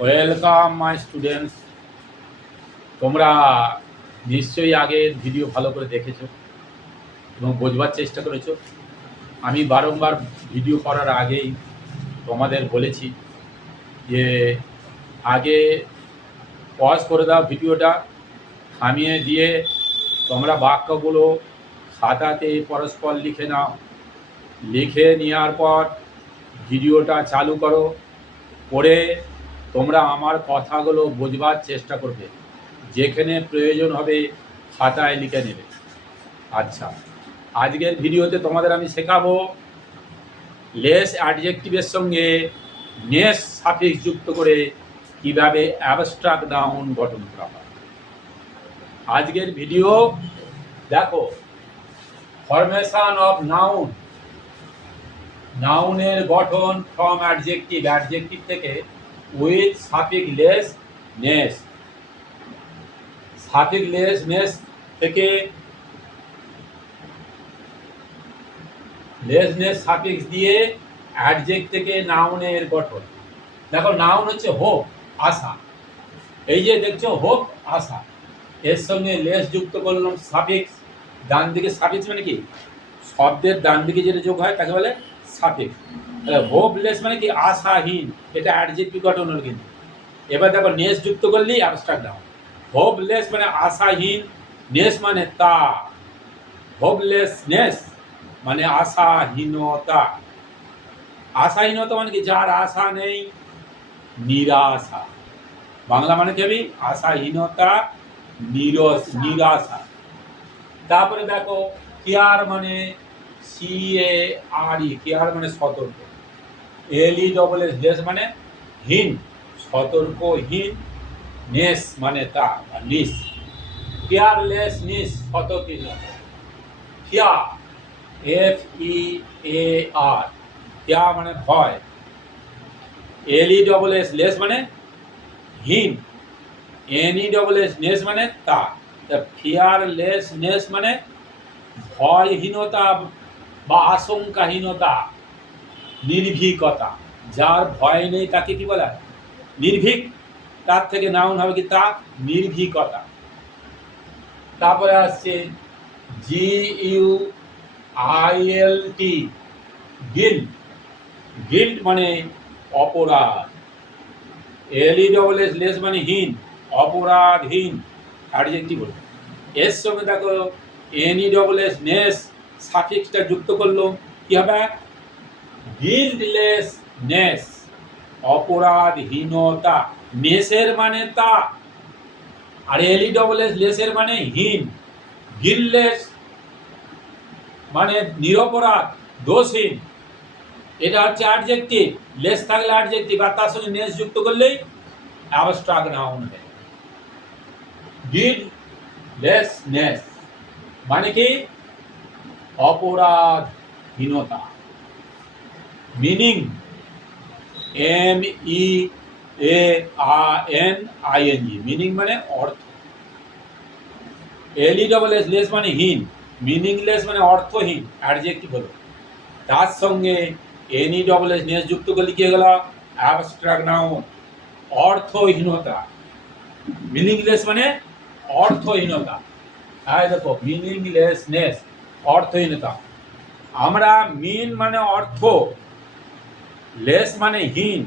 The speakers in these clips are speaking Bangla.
Welcome my students. তোমরা নিশ্চয়ই আগের ভিডিও ভালো করে দেখেছো এবং বোঝবার চেষ্টা করেছো। আমি বারংবার ভিডিও করার আগেই তোমাদের বলেছি যে আগে পজ করে দাও ভিডিওটা, থামিয়ে দিয়ে তোমরা বাক্যগুলো খাতাতে পরস্পর লিখে নাও। লিখে নেওয়ার পর ভিডিওটা চালু করো, করে তোমরা আমার কথাগুলো বোঝবার চেষ্টা করবে, যেখানে প্রয়োজন হবে খাতায় লিখে নেবে। আচ্ছা, আজকের ভিডিওতে তোমাদের আমি শেখাবো লেস অ্যাডজেক্টিভের সঙ্গে নেস সাফিক্স যুক্ত করে কিভাবে অ্যাবস্ট্রাক্ট নাউন গঠন করা হয়। আজকের ভিডিও দেখো, ফরমেশন অফ নাউন, নাউনের গঠন ফ্রম অ্যাডজেক্টিভ, অ্যাডজেক্টিভ থেকে with suffix less ness, suffix less ness থেকে লেসনেস সাফিক্স দিয়ে অ্যাডজেক্ট থেকে নাউনের গঠন। দেখো, নাউন হচ্ছে হোপ, আশা। এই যে দেখছো হোপ, আশা, এর সঙ্গে লেস যুক্ত করলাম সাফিক্স। ডান দিকে সাফিক্স মানে কি, শব্দের ডান দিকে যেটা যোগ হয় তাকে বলে সাফিক্স। হোপলেস মানে কি, আশাহীন, এটা অ্যাডজেক্টিভ গঠন হলো। কিন্তু এবার দেখো নেস যুক্ত করলেই অ্যাবস্ট্রাক্ট নাউন। হোপলেস মানে আশাহীন, নেস মানে তা, হোপলেসনেস মানে আশাহীনতা। আশাহীনতা মানে কি, যার আশা নেই, নিরাশা। বাংলা মানে কি হবে, আশাহীনতা, নিরাশা। তারপরে দেখো কেয়ার মানে CARE, কেয়ার মানে সতর্ক। LESS লেস মানে হীন, সতর্কহীন। নেস মানে তা, নিস, কেয়ারলেস নিস, সতর্কহীনতা। ফিয়া, FEAR, ফিয়া মানে ভয়। LESS লেস মানে হীন, NESS নেস মানে তা। ফিয়ারলেসনেস মানে ভয়হীনতা বা আশঙ্কাহীনতা, নির্ভীকতা। যার ভয় নেই তাকে কি বলা হয়, নির্ভীক। তার থেকে নাউন হবে কি, তা, নির্ভীকতা। তারপরে আসছে GUILT, গিল্ট। গিল্ট মানে অপরাধ। LESS লেস মানে হীন, অপরাধহীন, অ্যাডজেক্টিভ হলো। এর সঙ্গে দেখো NESS নেস সাফিক্সটা যুক্ত করলো, কি হবে, গিল্টলেসনেস, অপরাধহীনতা। নেসের মানে তা, আর LESS লেসের মানে হীন। গিল্টলেস মানে নিরপরাধ, দোষহীন। এটা হচ্ছে অ্যাডজেক্টিভ। লেস থাকলে অ্যাডজেক্টিভ, আর তার সঙ্গে নেস যুক্ত করলেই অ্যাবস্ট্রাক্ট নাউন হয়। গিল্টলেসনেস মানে কি, অপরাধহীনতা। মিনিং, MEANING, মিনিং মানে অর্থ। LESS লেস মানে হীন, মিনিংলেস মানে অর্থহীন, অ্যাডজেক্টিভ হলো। তার সঙ্গে NESS নেস যুক্ত করলে কি হয়ে গেল, অ্যাবস্ট্রাক্ট নাউন, অর্থহীনতা। মিনিংলেস মানে অর্থহীনতা। হ্যাঁ দেখো, মিনিংলেসনেস, অর্থহীনতা। আমরা মিন মানে অর্থ, লেস মানে হীন,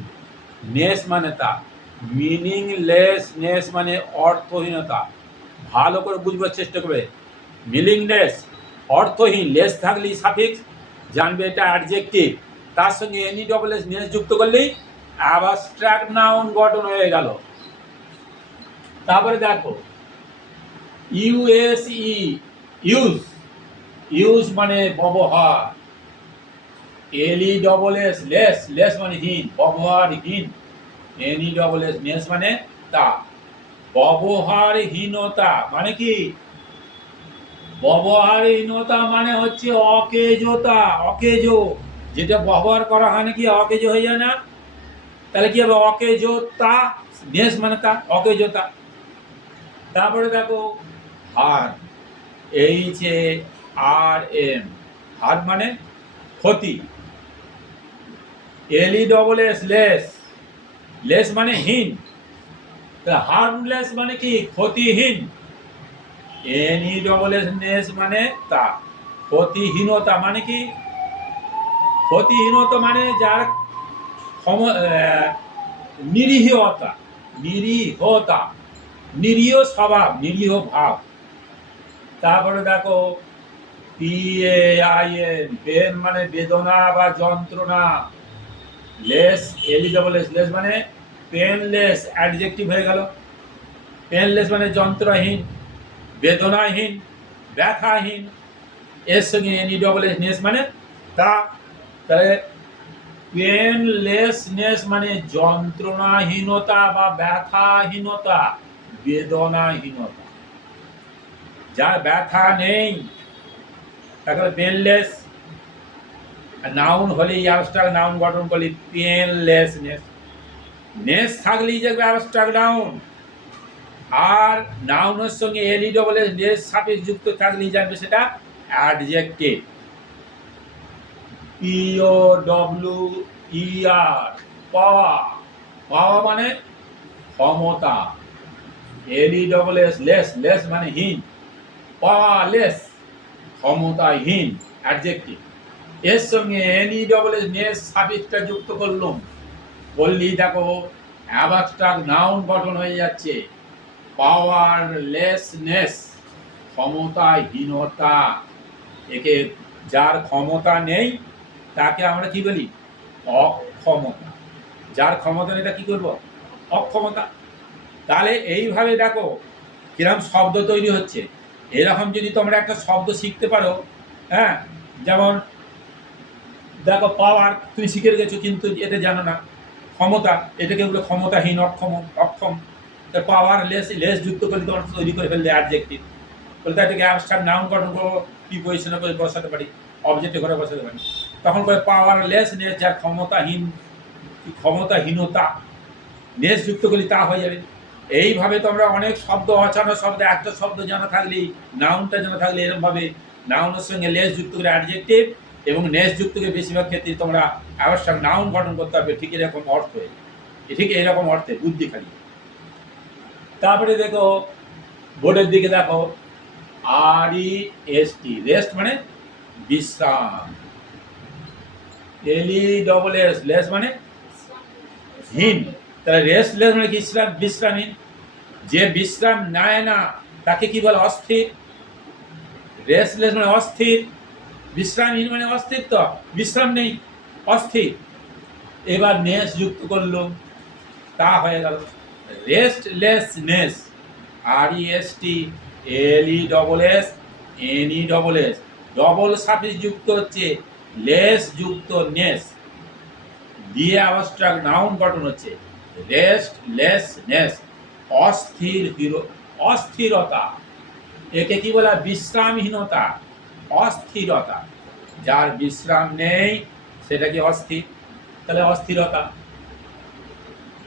নেস মানে তা। মিনিংলেসনেস মানে অর্থহীনতা। ভালো করে বুঝবার চেষ্টা করবে। মিনিংলেস, অর্থহীন, লেস থাকলেই সাফিক্স, জানবে এটা অ্যাডজেক্টিভ। তার সঙ্গে NESS নেস যুক্ত করলেই অ্যাবস্ট্রাক্ট নাউন গঠন হয়ে গেল। তারপরে দেখো USE, ইউজ। ইউজ মানে ব্যবহার। LESS লেস, লেস মানে হীন, ব্যবহারহীন। NESS নেস মানে তা। ব্যবহারহীনতা মানে কি, ব্যবহারহীনতা মানে হচ্ছে অকেজোতা, অকেজো। যেটা ব্যবহার করা হয় না কি অকেজো হয়ে যায় না, তাহলে কি হবে, অকেজোতা। নেস মানে তা, অকেজোতা। তারপরে দেখো হার, HARM, হার মানে ক্ষতি। LESS লেস, লেস মানে হীন, হার্মলেস মানে কি ক্ষতিহীন, এনি ডবল এস নেস মানে তা, ক্ষতিহীনতা মানে কি, ক্ষতিহীনতা মানে যার নিরীহতা, নিরীহতা, নিরীহ স্বভাব, নিরীহ ভাব। তারপরে দেখো PAIN, পেন মানে বেদনা বা যন্ত্রণা, লেস এলিডবলস লেস মানে পেনলেস, অ্যাডজেক্টিভ হয়ে গেল। পেনলেস মানে যন্ত্রহীন, বেদনাহীন, ব্যথাহীন, এর সঙ্গে এনিডবলস নেস মানে তা। তাহলে পেনলেসনেস মানে যন্ত্রণাহীনতা বা ব্যথাহীনতা, বেদনাহীনতা, যার ব্যথা নেই তাকে পেনলেস। নাউন হলেই অ্যাবস্ট্রাক্ট নাউন গঠন করলে পেনলেসনেস, নেস থাকলেই যে অ্যাবস্ট্রাক্ট নাউন, আর নাউনের সঙ্গে এলিডবলস নেস সাফিক্স যুক্ত থাকলেই জানবে সেটা অ্যাডজেক্টিভ। POWER, পাওয়া, পাওয়া মানে ক্ষমতা, LESS লেস, লেস মানে হীন, পাওয়ারলেস ক্ষমতাহীন, অ্যাডজেক্টিভ। এর সঙ্গে NESS নেস সাফিক্সটা যুক্ত করলাম, বললি দেখো অ্যাবস্ট্রাক্ট নাউন গঠন হয়ে যাচ্ছে। পাওয়ারলেসনেস ক্ষমতাহীনতা, একে যার ক্ষমতা নেই তাকে আমরা কি বলি অক্ষমতা, যার ক্ষমতা নেই তা কি করবো অক্ষমতা। তাহলে এইভাবে দেখো কিরকম শব্দ তৈরি হচ্ছে। এরকম যদি তোমরা একটা শব্দ শিখতে পারো, হ্যাঁ, যেমন দেখো পাওয়ার তুমি শিখে গেছো কিন্তু এটা জানো না, ক্ষমতা এটাকে বলে ক্ষমতাহীন, অক্ষম, অক্ষম। পাওয়ার লেস, লেস যুক্ত করে তোমার তৈরি করে ফেললে অ্যাডজেক্টিভ, বলে এটাকে অ্যাবস্ট্রাক্ট নাউন গঠন করবো, প্রিপজিশনে করে বসাতে পারি, অবজেক্টে করে বসাতে পারি, তখন করে পাওয়ারলেসনেস, যার ক্ষমতাহীন, ক্ষমতাহীনতা, নেস যুক্ত করলে তা হয়ে যাবে। এইভাবে তোমরা অনেক শব্দ, অচানো শব্দ, একটা শব্দ জানা থাকলেই, নাউনটা জানা থাকলে এরকমভাবে নাউনের সঙ্গে লেস যুক্ত করে অ্যাডজেক্টিভ এবং নেস যুক্ত করে বেশিরভাগ ক্ষেত্রে তোমরা অ্যাবস্ট্রাক্ট নাউন গঠন করতে হবে ঠিক এরকম অর্থে, ঠিক এরকম অর্থে, বুদ্ধি খালি। তারপরে দেখো বোর্ডের দিকে দেখো REST, রেস্ট মানে বিশ্রাম, LESS লেস মানে হীন। তাহলে রেস্টলেস মানে কি বিশ্রামহীন, যে বিশ্রাম নেয় না তাকে কি বলে অস্থির। রেস্টলেস মানে অস্থির, বিশ্রামহীন মানে অস্থির, তো বিশ্রাম নেই, অস্থির। এবার নেস যুক্ত করলো, তা হয়ে গেল restlessness, REST LESS NESS, double suffix যুক্ত হচ্ছে, লেস যুক্ত নেস দিয়ে অ্যাবস্ট্রাক্ট নাউন গঠন হচ্ছে রেস্টলেসনেস, অস্থির, অস্থিরতা, একে কি বলা বিশ্রামহীনতা, অস্থিরতা, যার বিশ্রাম নেই সেটা কি অস্থির, তাহলে অস্থিরতা।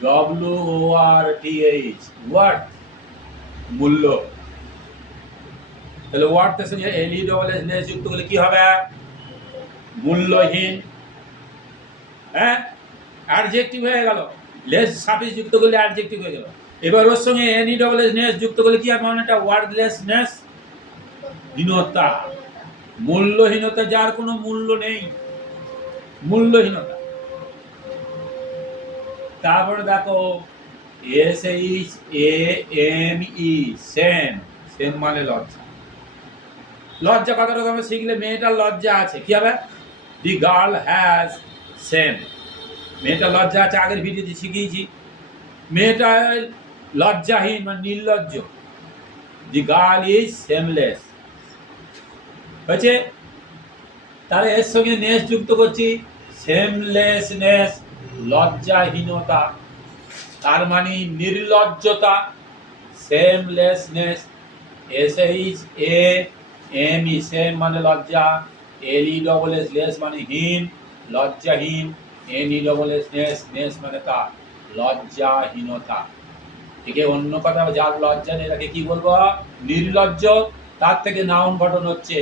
WORTH, ওয়ার্ড মূল্য, তাহলে ওয়ার্ডের সঙ্গে LESS যুক্ত করলে কি হবে মূল্যহীন, হ্যাঁ, অ্যাডজেক্টিভ হয়ে গেল, লেস সাফিক্স যুক্ত করলে অ্যাডজেক্টিভ হয়ে গেল। এবার ওর সঙ্গে NESS যুক্ত করলে কি হবে মানে এটা ওয়ার্ডলেসনেস, হীনতা, মূল্যহীনতা, যার কোনো মূল্য নেই, মূল্যহীনতা। তারপরে দেখো SHAME, সেম, সেম মানে লজ্জা, লজ্জা কথাটা তোমরা শিখলে মেয়েটার লজ্জা আছে, কি হবে দি গার্ল হ্যাজ সেম, মেয়েটা লজ্জা আছে, আগের ভিডিওতে শিখিয়েছি। মেয়েটা লজ্জাহীন মানে নির্লজ্জ, দি গার্ল ইজ সেমলেস হয়েছে। তাহলে এর সঙ্গে নেস যুক্ত করছি, সেমলেসনেস লজ্জাহীনতা, তার মানে নির্লজ্জতা, সেমলেসনেস। SHAME সেম মানে লজ্জা, LESS লেস মানে হীন, লজ্জাহীন, NESS নেস মানে তা, লজ্জাহীনতা। একে অন্য কথা যার লজ্জা নেই তাকে কি বলবো নির্লজ্জ, তার থেকে নাউন গঠন হচ্ছে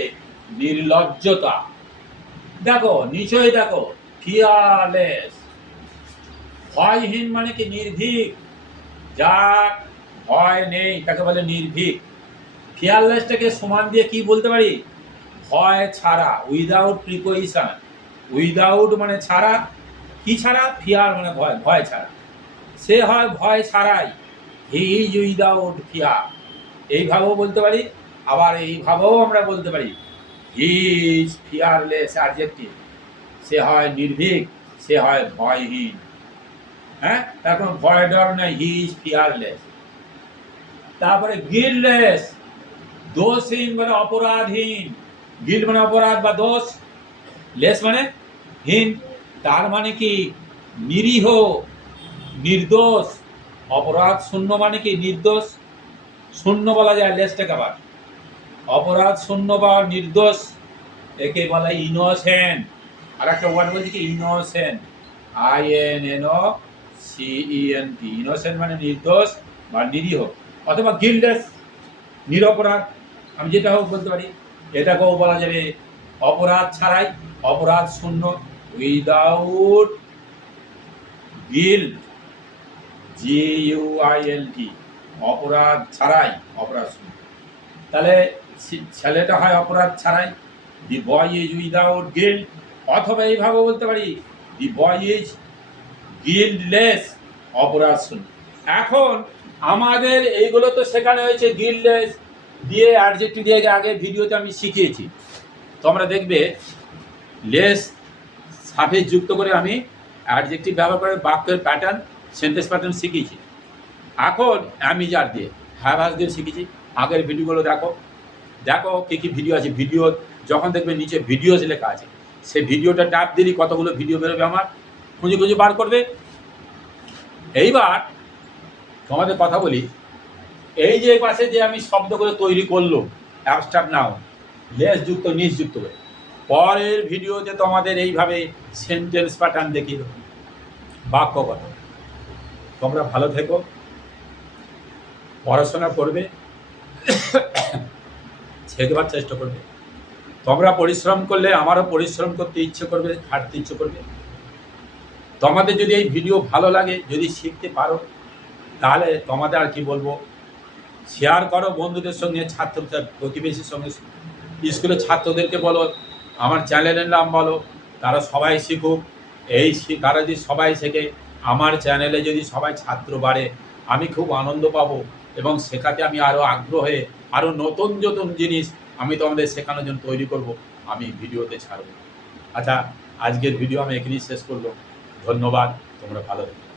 নির্লজ্জতা। দেখো নিচয় দেখো ফিয়ারলেস, ভয়হীন মানে কি? নির্ভীক, যার ভয় নেই তাকে বলে নির্ভীক। ফিয়ারলেসটাকে সমান দিয়ে কি বলতে পারি? ভয় ছাড়া, উইদাউট প্রিপোজিশন। উইদাউট মানে ছাড়া, কি ছাড়া? ফিয়ার মানে ভয়, ভয় ছাড়া। সে হয় ভয় ছাড়াই, হি ইজ উইদাউট ফিয়ার। এইভাবেও বলতে পারি, আবার এইভাবেও আমরা বলতে পারি হি ইজ ফিয়ারলেস অ্যাডজেক্টিভ। সে হয় নির্ভীক, সে হয় ভয়হীন। হ্যাঁ, তার কোনো ভয় ডর নাই, হি ইজ ফিয়ারলেস। তারপরে গিল্টলেস, দোষহীন মানে অপরাধহীন। গিল্ট মানে অপরাধ বা দোষ, লেস মানে হীন। তার মানে কি? নিরীহ, নির্দোষ। অপরাধ শূন্য মানে কি? নির্দোষ। শূন্য বলা যায় লেসটাকে আবার। অপরাধ শূন্য বা নির্দোষ, একে বলা ইনোসেন্ট। আর একটা ওয়ার্ড বলছি কি? Innocent, INNOCENT। ইনোসেন্ট মানে নির্দোষ বা নিরীহ, অথবা গিল্টলেস, নিরপরাধ। আমি যেটা হোক বলতে পারি। এটাকেও বলা যাবে অপরাধ ছাড়াই, অপরাধ শূন্য, উইদাউট গিল্ট, GUILT, অপরাধ ছাড়াই, অপরাধ শূন্য। তাহলে ছেলেটা হয় অপরাধ ছাড়াই, দি বয় ইজ উইদাউট গিল্ট। অথবা এইভাবে বলতে পারি, দি বয় ইজ গিল্টলেস, অপরাধ শূন্য। এখন আমাদের এইগুলো তো শেখানো হয়েছে গিল্টলেস দিয়ে, অ্যাডজেক্টিভ দিয়ে আগে ভিডিওতে আমি শিখিয়েছি। তোমরা দেখবে লেস সাফিক্স যুক্ত করে আমি অ্যাডজেক্টিভ ব্যবহার করে বাক্যের প্যাটার্ন, সেন্টেন্স প্যাটার্ন শিখিয়েছি। এখন অ্যামিজার দিয়ে, হ্যাভাস দিয়ে শিখেছি। আগের ভিডিওগুলো দেখো, দেখো কী কী ভিডিও আছে। ভিডিও যখন দেখবে নিচে ভিডিওস লেখা আছে, সেই ভিডিওটা ট্যাপ দিলেই কতগুলো ভিডিও বেরোবে আমার, খুঁজে খুঁজে বার করবে। এইবার তোমাদের কথা বলি, এই যে পাশে যে আমি শব্দগুলো তৈরি করলো অ্যাবস্ট্রাক্ট নাউন, লেস যুক্ত নিস যুক্ত করে, পরের ভিডিওতে তোমাদের এইভাবে সেন্টেন্স প্যাটার্ন দেখিয়ে দেবো, বাক্য গঠন। তোমরা ভালো থেকো, পড়াশোনা করবে, শেখবার চেষ্টা করবে। তোমরা পরিশ্রম করলে আমারও পরিশ্রম করতে ইচ্ছে করবে, খাটতে ইচ্ছে করবে। তোমাদের যদি এই ভিডিও ভালো লাগে, যদি শিখতে পারো, তাহলে তোমাদের আর কি বলবো, শেয়ার করো বন্ধুদের সঙ্গে, ছাত্র প্রতিবেশীর সঙ্গে, স্কুলের ছাত্রদেরকে বলো, আমার চ্যানেলের নাম বলো, তারা সবাই শিখুক। তারা যদি সবাই শেখে, আমার চ্যানেলে যদি সবাই ছাত্র বাড়ে, আমি খুব আনন্দ পাবো এবং শেখাতে আমি আরও আগ্রহ হয়ে আরও নতুন নতুন জিনিস আমি তোমাদের শেখানোর জন্য তৈরি করব, আমি ভিডিওতে ছাড়ব। আচ্ছা, আজকের ভিডিও আমি এখানেই শেষ করলাম। ধন্যবাদ, তোমরা ভালো থেকো।